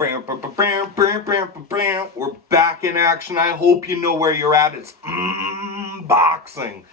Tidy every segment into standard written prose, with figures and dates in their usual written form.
We're back in action. I hope you know where you're at. It's boxing.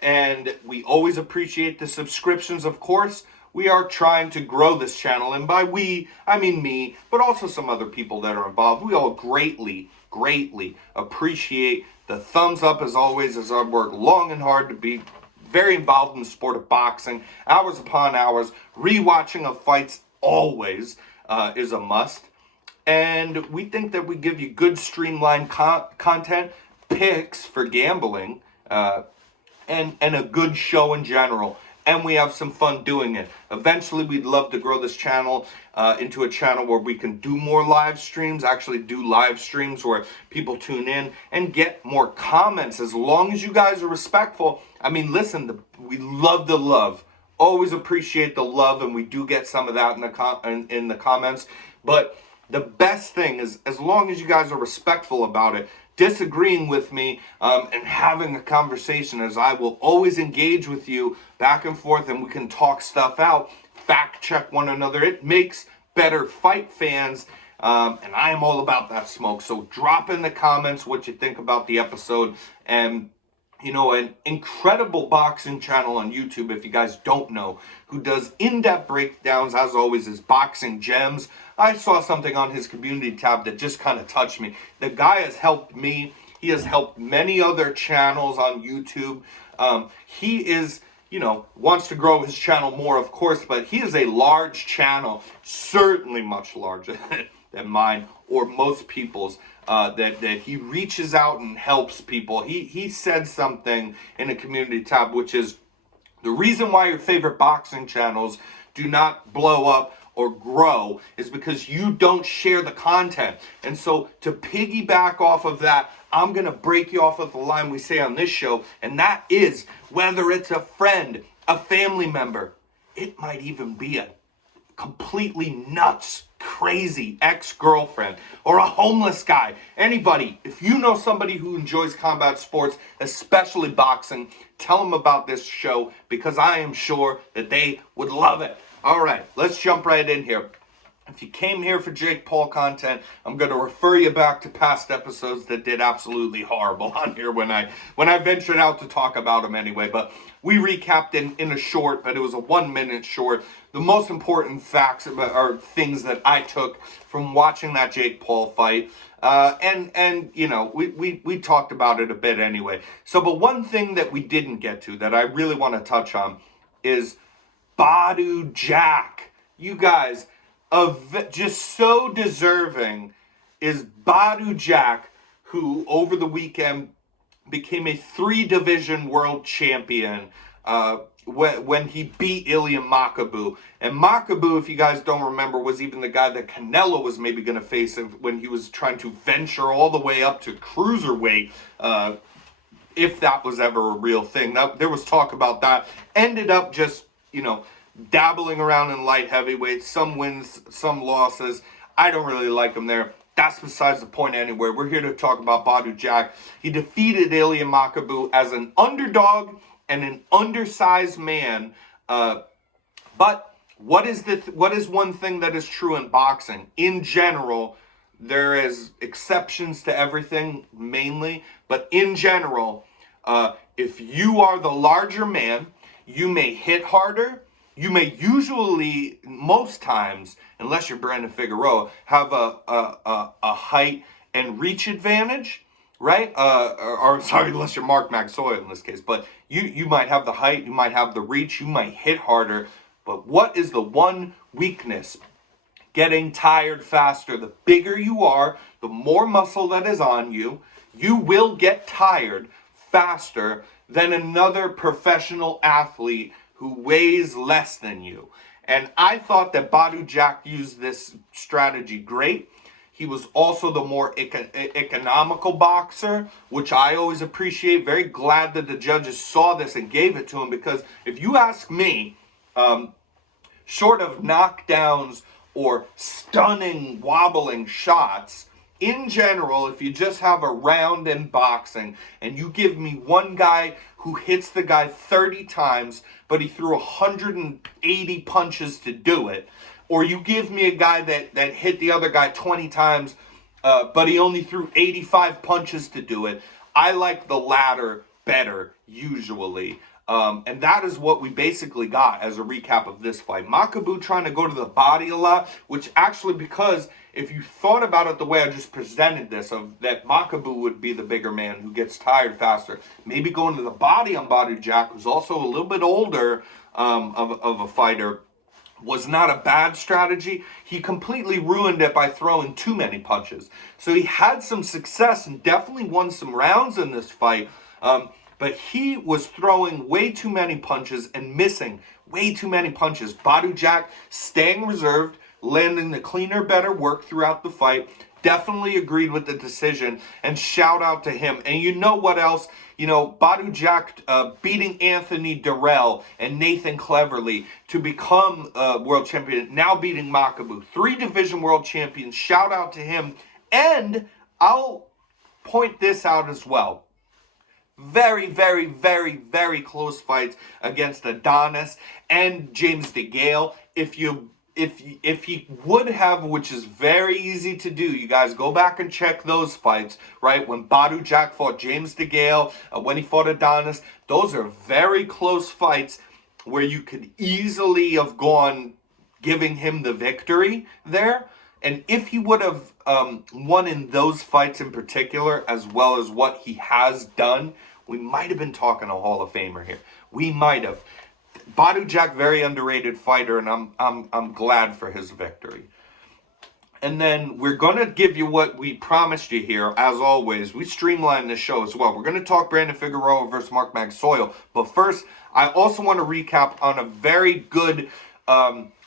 And we always appreciate the subscriptions, of course. We are trying to grow this channel. And by we, I mean me, but also some other people that are involved. We all greatly appreciate the thumbs up, as always, as I work long and hard to be very involved in the sport of boxing. Hours upon hours. Rewatching of fights always is a must. And we think that we give you good streamlined content, picks for gambling, and a good show in general. And we have some fun doing it. Eventually, we'd love to grow this channel into a channel where we can do more live streams, actually do live streams where people tune in and get more comments, as long as you guys are respectful. I mean, listen, we love the love. Always appreciate the love, and we do get some of that in the comments. But the best thing is, as long as you guys are respectful about it, disagreeing with me, and having a conversation, as I will always engage with you back and forth, and we can talk stuff out, fact check one another. It makes better fight fans, and I am all about that smoke. So drop in the comments what you think about the episode. And you know, an incredible boxing channel on YouTube, if you guys don't know, who does in-depth breakdowns, as always, is Boxing Gems. I saw something on his community tab that just kind of touched me. The guy has helped me. He has helped many other channels on YouTube. He is, you know, wants to grow his channel more, of course, but he is a large channel, certainly much larger than mine or most people's. That he reaches out and helps people. He said something in a community tab, which is the reason why your favorite boxing channels do not blow up or grow is because you don't share the content. And so to piggyback off of that, I'm going to break you off of the line we say on this show, and that is, whether it's a friend, a family member, it might even be a completely nuts, crazy ex-girlfriend, or a homeless guy, anybody. If you know somebody who enjoys combat sports, especially boxing, tell them about this show, because I am sure that they would love it. All right, let's jump right in here. If you came here for Jake Paul content, I'm going to refer you back to past episodes that did absolutely horrible on here when I ventured out to talk about him anyway. But we recapped in a short, but it was a 1-minute short, the most important facts or things that I took from watching that Jake Paul fight. And you know, we talked about it a bit anyway. So, but one thing that we didn't get to that I really want to touch on is Badu Jack. You guys, just so deserving is Badu Jack, who over the weekend became a 3-division world champion when he beat Ilya Makabu. And Makabu, if you guys don't remember, was even the guy that Canelo was maybe going to face when he was trying to venture all the way up to cruiserweight, if that was ever a real thing. Now, there was talk about that. Ended up just, you know, dabbling around in light heavyweight, some wins, some losses. I don't really like him there. That's besides the point anyway. We're here to talk about Badu Jack. He defeated Ilya Makabu as an underdog and an undersized man. But what is one thing that is true in boxing? In general, there is exceptions to everything, mainly. But in general, if you are the larger man, you may hit harder. You may usually, most times, unless you're Brandon Figueroa, have a height and reach advantage, right? Or sorry, unless you're Mark Magsayo in this case. But you might have the height, you might have the reach, you might hit harder. But what is the one weakness? Getting tired faster. The bigger you are, the more muscle that is on you, you will get tired faster than another professional athlete who weighs less than you. And I thought that Badu Jack used this strategy great. He was also the more economical boxer, which I always appreciate. Very glad that the judges saw this and gave it to him, because if you ask me, short of knockdowns or stunning, wobbling shots, in general, if you just have a round in boxing and you give me one guy who hits the guy 30 times, but he threw 180 punches to do it, or you give me a guy that hit the other guy 20 times, but he only threw 85 punches to do it. I like the latter better, usually. And that is what we basically got as a recap of this fight. Makabu trying to go to the body a lot, which actually, because if you thought about it the way I just presented this, of that Makabu would be the bigger man who gets tired faster. Maybe going to the body on Badu Jack, who's also a little bit older of a fighter, was not a bad strategy. He completely ruined it by throwing too many punches. So he had some success and definitely won some rounds in this fight. But he was throwing way too many punches and missing way too many punches. Badu Jack staying reserved, landing the cleaner, better work throughout the fight. Definitely agreed with the decision, and shout out to him. And you know what else? You know, Badu Jack beating Anthony Durrell and Nathan Cleverly to become world champion, now beating Makabu. 3 division world champions. Shout out to him. And I'll point this out as well. Very, very, very, very close fights against Adonis and James DeGale. If he would have, which is very easy to do, you guys go back and check those fights, right? When Badu Jack fought James DeGale, when he fought Adonis, those are very close fights where you could easily have gone giving him the victory there. And if he would have won in those fights in particular, as well as what he has done, we might have been talking a Hall of Famer here. We might have. Badu Jack, very underrated fighter, and I'm glad for his victory. And then we're going to give you what we promised you here, as always. We streamlined the show as well. We're going to talk Brandon Figueroa versus Mark Magsayo. But first, I also want to recap on a very good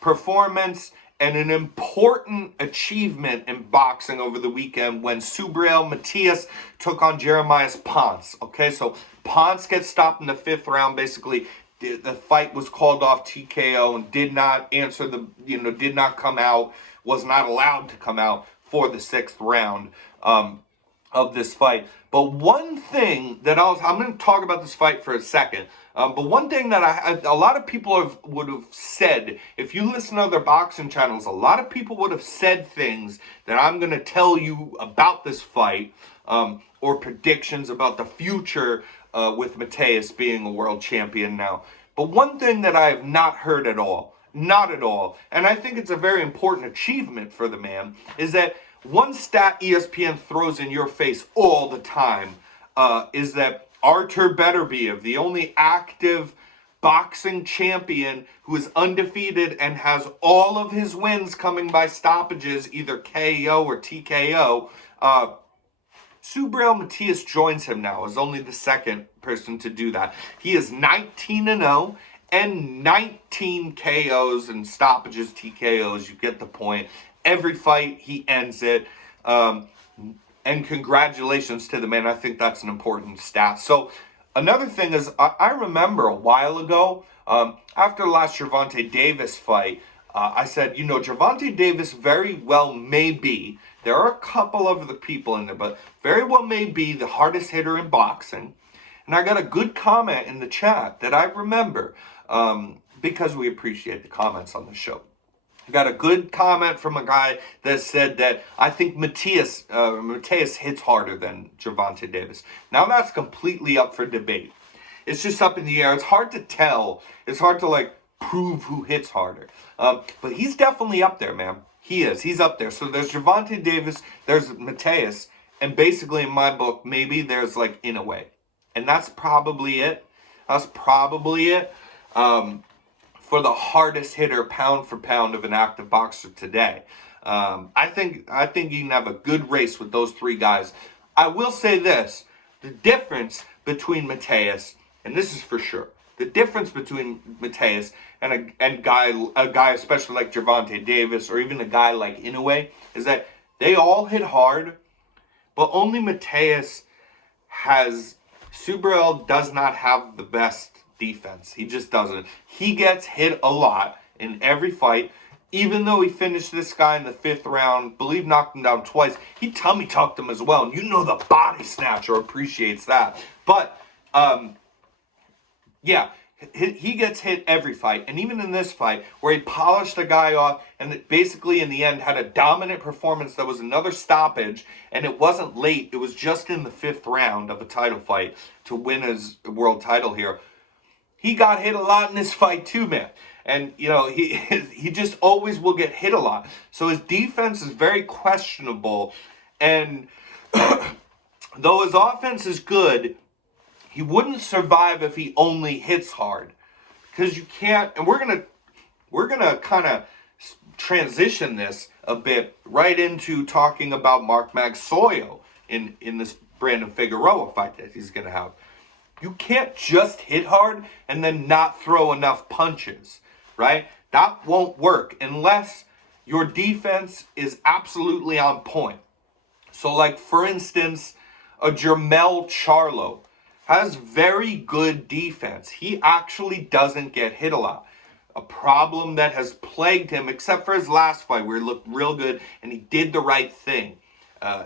performance and an important achievement in boxing over the weekend when Subriel Matias took on Jeremiah Ponce. Okay, so Ponce gets stopped in the 5th round. Basically, the fight was called off TKO and did not answer did not come out, was not allowed to come out for the 6th round of this fight. But one thing that I'm going to talk about this fight for a second. But one thing that a lot of people would have said, if you listen to other boxing channels, a lot of people would have said things that I'm going to tell you about this fight, or predictions about the future with Matias being a world champion now. But one thing that I have not heard at all, not at all, and I think it's a very important achievement for the man, is that one stat ESPN throws in your face all the time is that Artur Beterbiev, the only active boxing champion who is undefeated and has all of his wins coming by stoppages, either KO or TKO, Subriel Matias joins him now as only the 2nd person to do that. He is 19-0 and 19 KOs and stoppages, TKOs. You get the point. Every fight, he ends it. And congratulations to the man. I think that's an important stat. So another thing is, I remember a while ago, after the last Gervonta Davis fight, I said, you know, Gervonta Davis very well may be, there are a couple of the people in there, but very well may be the hardest hitter in boxing. And I got a good comment in the chat that I remember, because we appreciate the comments on the show. I got a good comment from a guy that said that I think Matias hits harder than Gervonta Davis. Now that's completely up for debate. It's just up in the air. It's hard to tell. It's hard to prove who hits harder. But he's definitely up there, man. He is. He's up there. So there's Gervonta Davis, there's Matias, and basically in my book, maybe there's Inoue. And that's probably it. That's probably it. For the hardest hitter pound for pound of an active boxer today. I think you can have a good race with those 3 guys. I will say this, the difference between Matias, and this is for sure, the difference between Matias and a guy especially like Gervonta Davis or even a guy like Inoue is that they all hit hard, but only Matias Subriel does not have the best defense. He just doesn't. He gets hit a lot in every fight. Even though he finished this guy in the 5th round, believe knocked him down twice, he tummy tucked him as well. And you know the body snatcher appreciates that. But, yeah, he gets hit every fight, and even in this fight where he polished a guy off and basically in the end had a dominant performance that was another stoppage, and it wasn't late, it was just in the 5th round of a title fight to win his world title here. He got hit a lot in this fight too, man. And, you know, he just always will get hit a lot. So his defense is very questionable. And though his offense is good, he wouldn't survive if he only hits hard. Because you can't, and we're gonna kind of transition this a bit right into talking about Mark Magsayo in this Brandon Figueroa fight that he's gonna have. You can't just hit hard and then not throw enough punches, right? That won't work unless your defense is absolutely on point. So like, for instance, a Jermell Charlo has very good defense. He actually doesn't get hit a lot. A problem that has plagued him, except for his last fight where he looked real good and he did the right thing.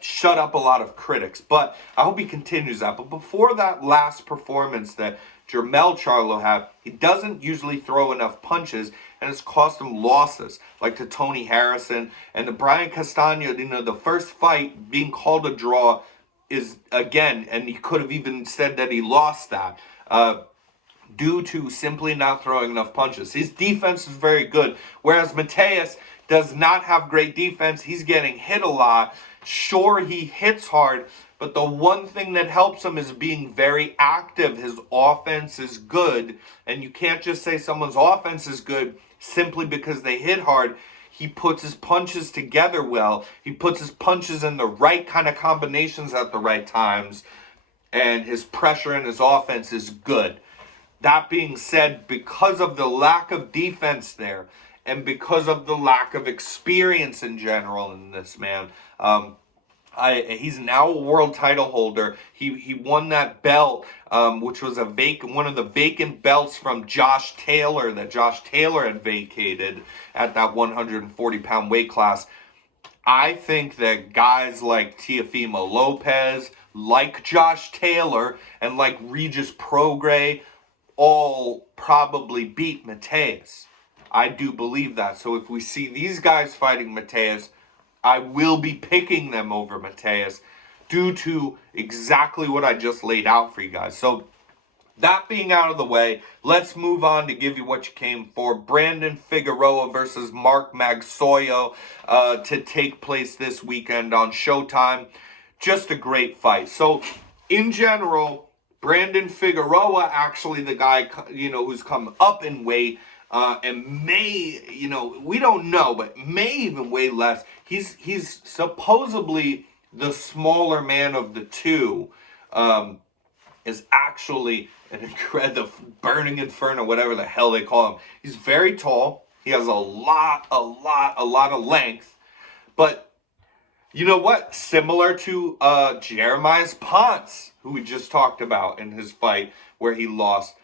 Shut up a lot of critics. But I hope he continues that. But before that last performance that Jermell Charlo had, he doesn't usually throw enough punches, and it's cost him losses, like to Tony Harrison and the Brian Castano. You know, the first fight being called a draw is, again, and he could have even said that he lost that, due to simply not throwing enough punches. His defense is very good, whereas Matias does not have great defense. He's getting hit a lot. Sure, he hits hard, but the one thing that helps him is being very active. His offense is good, and you can't just say someone's offense is good simply because they hit hard. He puts his punches together well. He puts his punches in the right kind of combinations at the right times, and his pressure and his offense is good. That being said, because of the lack of defense there, and because of the lack of experience in general in this man, he's now a world title holder. He won that belt, which was one of the vacant belts from Josh Taylor that Josh Taylor had vacated at that 140-pound weight class. I think that guys like Teofimo Lopez, like Josh Taylor, and like Regis Prograis all probably beat Matias. I do believe that. So if we see these guys fighting Matias, I will be picking them over Matias due to exactly what I just laid out for you guys. So that being out of the way, let's move on to give you what you came for. Brandon Figueroa versus Mark Magsayo to take place this weekend on Showtime. Just a great fight. So in general, Brandon Figueroa, actually the guy, you know, who's come up in weight, and may, you know, we don't know, but may even weigh less. He's supposedly the smaller man of the two. Is actually the burning inferno, whatever the hell they call him. He's very tall. He has a lot of length. But you know what? Similar to Jeremiah Ponce, who we just talked about in his fight where he lost.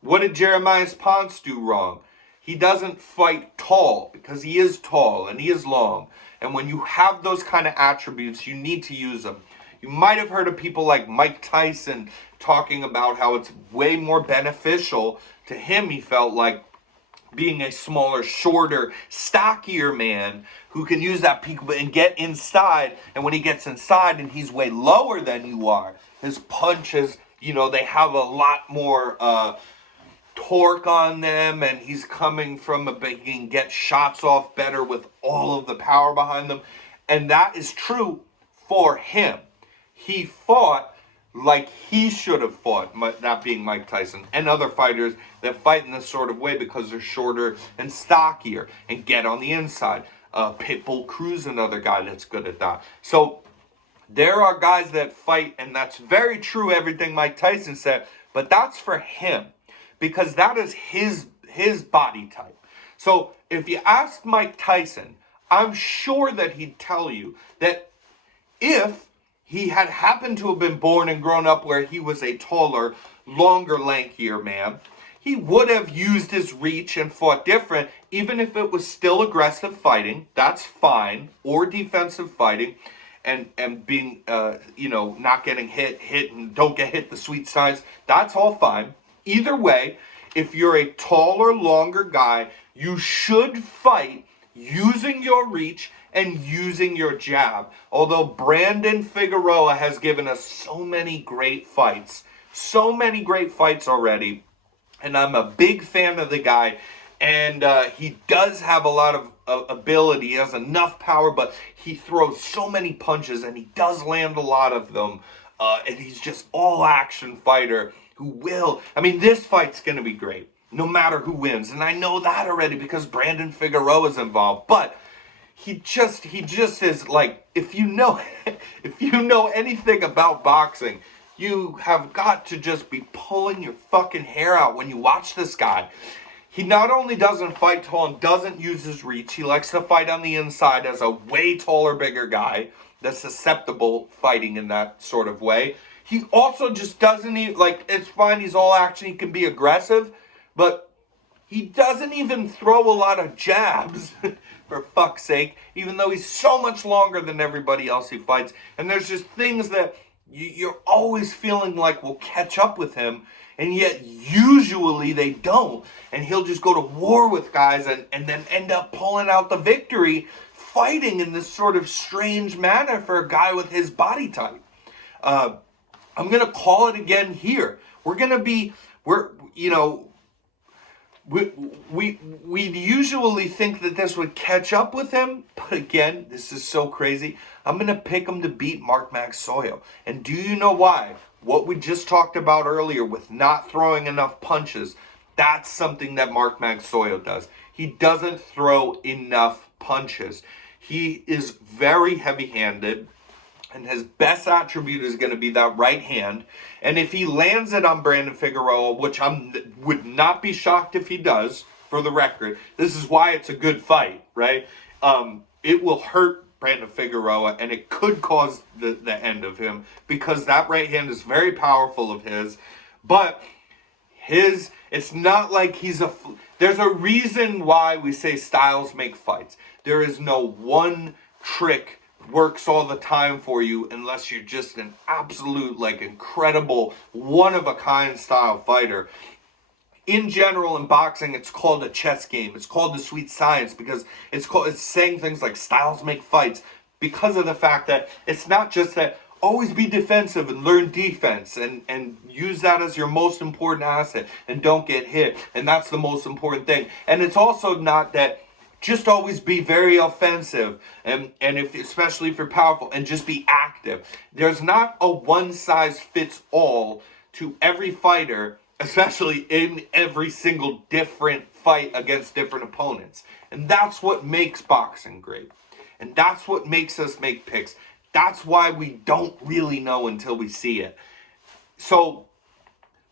What did Jeremiah Ponce do wrong? He doesn't fight tall because he is tall and he is long. And when you have those kind of attributes, you need to use them. You might have heard of people like Mike Tyson talking about how it's way more beneficial to him, he felt like, being a smaller, shorter, stockier man who can use that peak and get inside. And when he gets inside and he's way lower than you are, his punches, you know, they have a lot more torque on them, and he's coming from he can get shots off better with all of the power behind them. And that is true for him. He fought like he should have fought, that being Mike Tyson, and other fighters that fight in this sort of way because they're shorter and stockier and get on the inside. Pitbull Cruz, another guy that's good at that. So there are guys that fight, and that's very true, everything Mike Tyson said, but that's for him because that is his body type. So if you ask Mike Tyson, I'm sure that he'd tell you that if he had happened to have been born and grown up where he was a taller, longer, lankier man, he would have used his reach and fought different, even if it was still aggressive fighting, that's fine, or defensive fighting, and being, you know, not getting hit, and don't get hit the sweet signs, that's all fine. Either way, if you're a taller, longer guy, you should fight using your reach and using your jab. Although Brandon Figueroa has given us so many great fights already, and I'm a big fan of the guy, and he does have a lot of ability. He has enough power, but he throws so many punches, and he does land a lot of them, and he's just all-action fighter who will, I mean, this fight's going to be great, no matter who wins, and I know that already because Brandon Figueroa is involved, but he just is like, if you know anything about boxing, you have got to just be pulling your fucking hair out when you watch this guy. He not only doesn't fight tall and doesn't use his reach, he likes to fight on the inside as a way taller, bigger guy that's susceptible fighting in that sort of way. He also just doesn't even, like, it's fine, he's all action, he can be aggressive, but he doesn't even throw a lot of jabs, for fuck's sake, even though he's so much longer than everybody else he fights. And there's just things that you're always feeling like will catch up with him, and yet usually they don't. And he'll just go to war with guys and then end up pulling out the victory, fighting in this sort of strange manner for a guy with his body type. I'm going to call it again here. We usually think that this would catch up with him, but again, this is so crazy. I'm going to pick him to beat Mark Magsayo. And do you know why? What we just talked about earlier with not throwing enough punches, that's something that Mark Magsayo does. He doesn't throw enough punches. He is very heavy-handed, and his best attribute is going to be that right hand. And if he lands it on Brandon Figueroa, which I would not be shocked if he does, for the record, this is why it's a good fight, right? It will hurt Brandon Figueroa, and it could cause the end of him, because that right hand is very powerful of his. But it's not like there's a reason why we say styles make fights. There is no one trick works all the time for you unless you're just an absolute, like, incredible, one-of-a-kind style fighter. In general, in boxing, it's called a chess game. It's called the sweet science because it's saying things like styles make fights, because of the fact that it's not just that always be defensive and learn defense and use that as your most important asset and don't get hit, and that's the most important thing. And it's also not that just always be very offensive, and especially if you're powerful, and just be active. There's not a one-size-fits-all to every fighter, especially in every single different fight against different opponents. And that's what makes boxing great. And that's what makes us make picks. That's why we don't really know until we see it. So,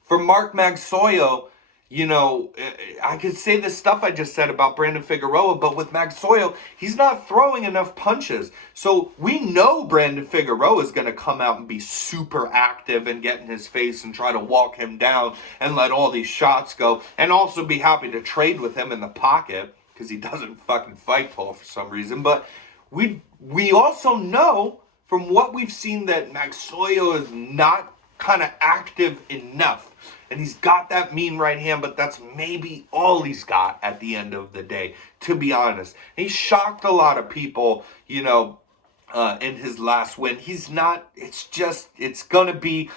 for Mark Magsayo, I could say the stuff I just said about Brandon Figueroa, but with Magsayo, he's not throwing enough punches. So we know Brandon Figueroa is going to come out and be super active and get in his face and try to walk him down and let all these shots go, and also be happy to trade with him in the pocket because he doesn't fucking fight tall for some reason. But we also know from what we've seen that Magsayo is not kind of active enough. And he's got that mean right hand, but that's maybe all he's got at the end of the day, to be honest. He shocked a lot of people, in his last win. He's not, it's gonna be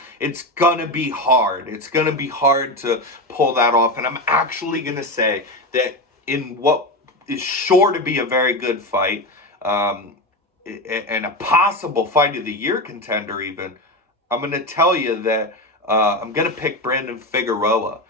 hard. It's gonna be hard to pull that off. And I'm actually gonna say that in what is sure to be a very good fight, and a possible fight of the year contender even, I'm gonna tell you that I'm going to pick Brandon Figueroa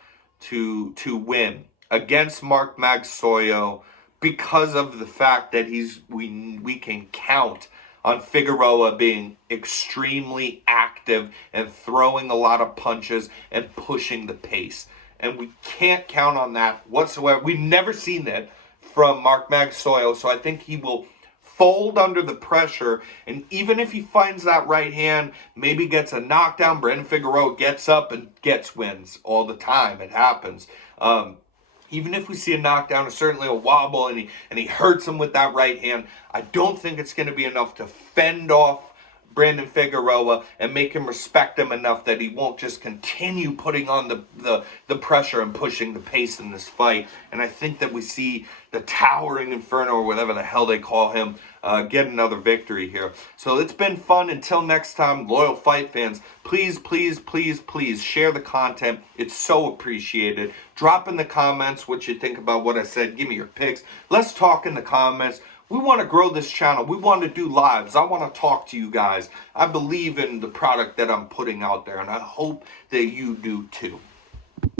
to win against Mark Magsayo, because of the fact that we can count on Figueroa being extremely active and throwing a lot of punches and pushing the pace. And we can't count on that whatsoever. We've never seen that from Mark Magsayo, so I think he will fold under the pressure, and even if he finds that right hand, maybe gets a knockdown, Brandon Figueroa gets up and gets wins all the time. It happens. Even if we see a knockdown or certainly a wobble and he hurts him with that right hand, I don't think it's going to be enough to fend off Brandon Figueroa and make him respect him enough that he won't just continue putting on the pressure and pushing the pace in this fight. And I think that we see the towering Inferno, or whatever the hell they call him, get another victory here. So it's been fun. Until next time, loyal fight fans, please, please, please, please share the content. It's so appreciated. Drop in the comments what you think about what I said. Give me your picks. Let's talk in the comments. We want to grow this channel. We want to do lives. I want to talk to you guys. I believe in the product that I'm putting out there, and I hope that you do too.